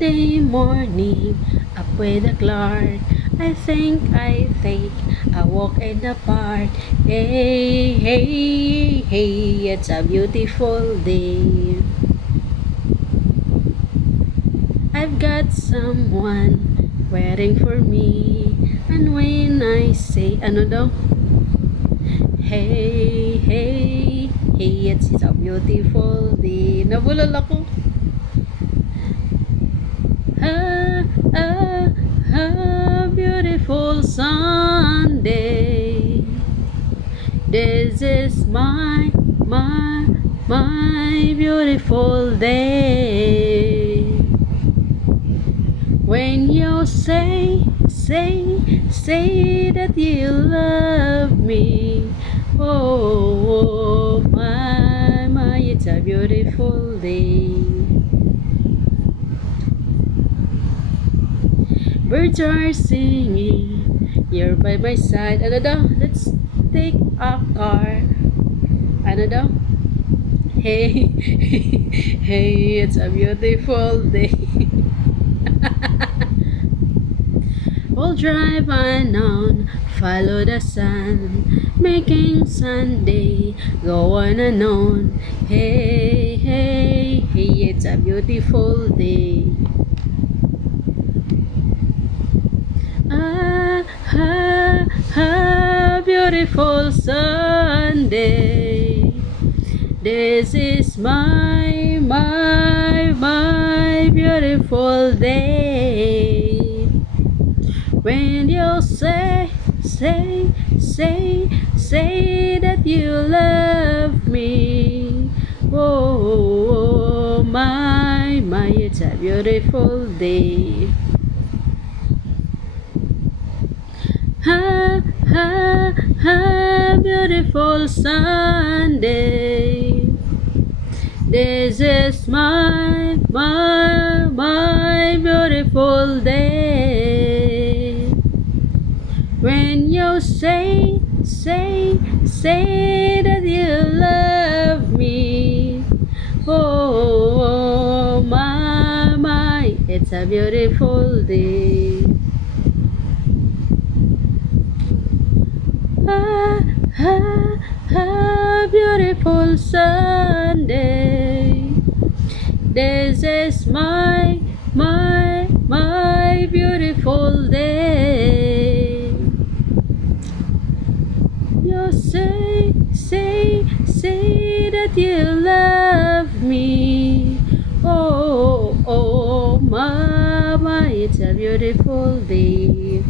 Sunday morning, up with the Clark. I think I take a walk in the park. Hey, hey, hey, it's a beautiful day. I've got someone waiting for me. And when I say, ano daw? Hey, hey, hey, it's a beautiful day. Nabulol ako. Beautiful Sunday. This is my beautiful day. When you say that you love me. Oh, my, it's a beautiful day. Birds are singing, you're by my side. Ano daw? Let's take a car. Ano daw? Hey, hey, it's a beautiful day. We'll drive on, follow the sun, making Sunday go on and on. Hey, hey, hey, it's a beautiful day. Beautiful Sunday. This is my beautiful day. When you say that you love me. Oh, my, it's a beautiful day. Beautiful Sunday. This is my beautiful day. When you say that you love me. Oh, my, it's a beautiful day. Beautiful Sunday. This is my beautiful day. You say that you love me. Oh, mama, it's a beautiful day.